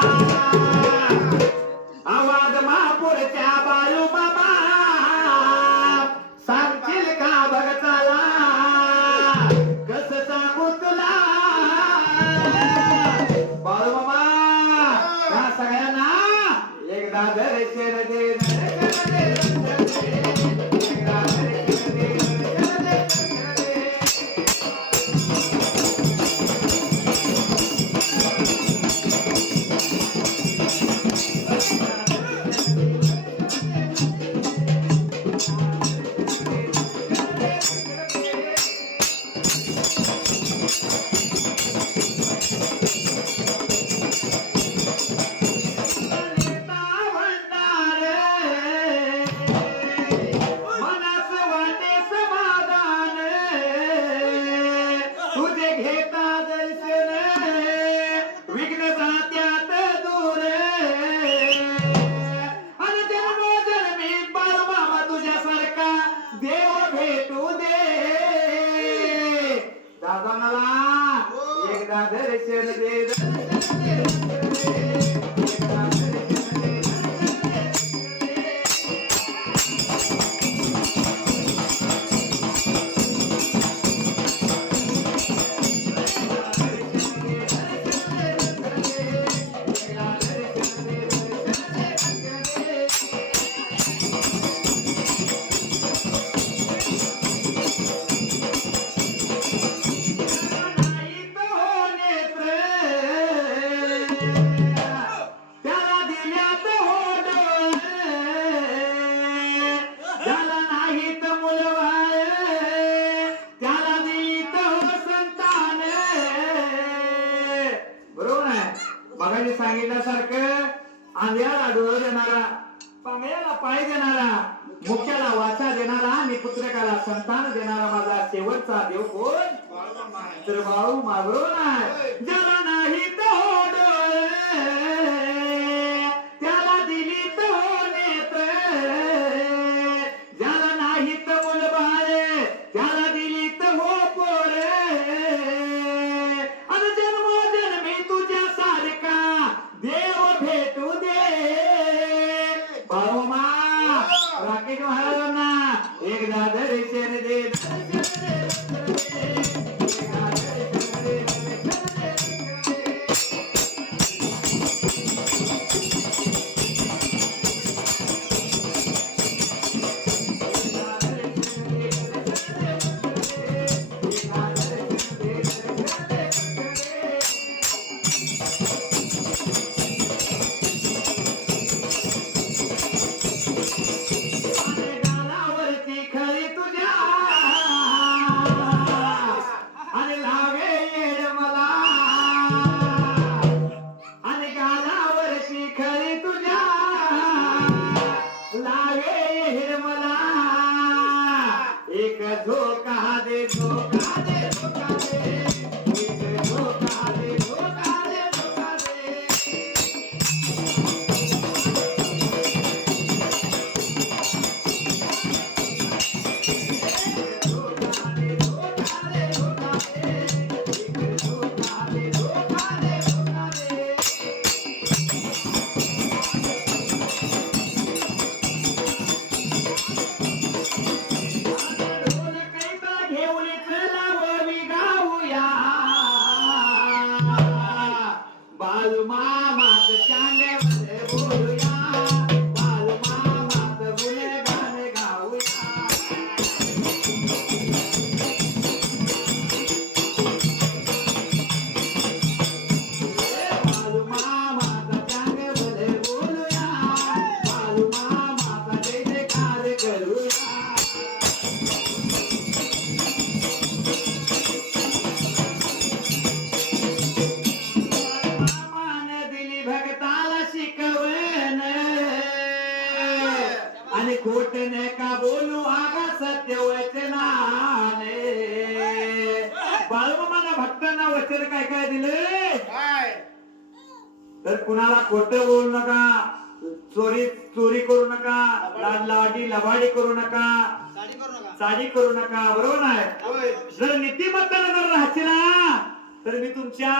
Thank you. सांगितल्यासारखं आंध्याला डोळ देणारा पांगळ्याला पाय देणारा मुख्याला वाचा देणारा आणि पुत्रकाला संतान देणारा माझा शेवटचा देव कोण? तर भाऊ मागरो ना कार्तिक महाराजांना एकदा दर्शन दे Bye. खोट का बोलू आगा सत्य वचनाने? बाळमाना भक्तांना वचन काय काय दिले? तर कुणाला खोट बोलू नका चोरी चोरी करू नका लाडी लबाडी करू नका साडी करू नका. बरोबर आहे जर नीतिमत्ताने जर राहते ना तर मी तुमच्या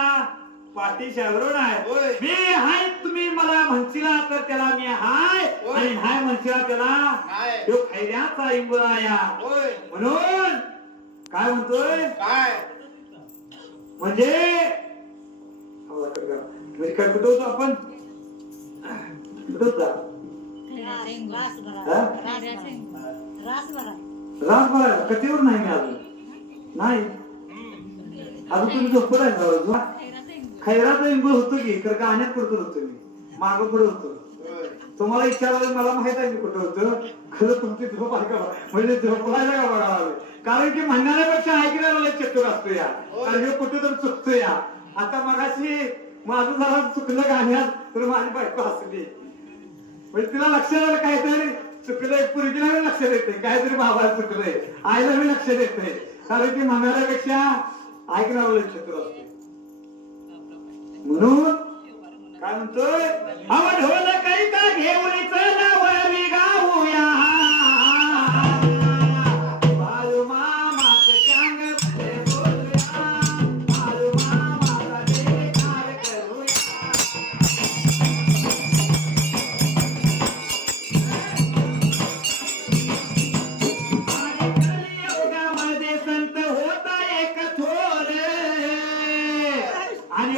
पाठी शावरून आहे. मी हाय तुम्ही मला म्हणशिला तर त्याला मी हाय. आणि हाय म्हणशिला त्याला तो खैऱ्याचा इंगुराया म्हणून काय म्हणतोय? काय? म्हणजे म्हणजे काय कुठं होतो आपण? कुठं होता? रास भरा कथेवर नाही मी अजून नाही? अजून तुम्ही झोपत आहे खैरात झोप होतो की. तर गाण्यात कुठं होतो मी. मागं पुढे होतो? तुम्हाला इच्छा मला माहीत आहे मी कुठं होतं. खरं तुमची झोप आहे का म्हणजे झोपायला का बघावं कारण की म्हणण्यापेक्षा ऐकण्याला चतुर असतो या. कारण हे कुठे तर चुकतो या. आता मगाशी माझं जरा चुकलं गाण्यात तर माझी बायको असली म्हणजे तिला लक्षात आलं काहीतरी चुकलंय. पूर्वीला बी लक्षात येते काहीतरी बाबाला चुकलंय. आईला मी लक्षात येते कारण की म्हणण्यापेक्षा ऐकण्याला चतुर असतो. म्हणून काय म्हणतोय? अव ढोल हो काही का घेऊन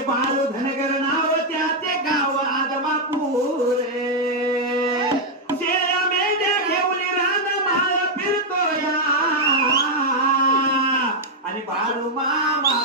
बाळू धनगर नाव त्याचे गाव आदमापूर शेळ्या मेंढ्या घेऊन रान माळ फिरतो या. आणि बाळू मामा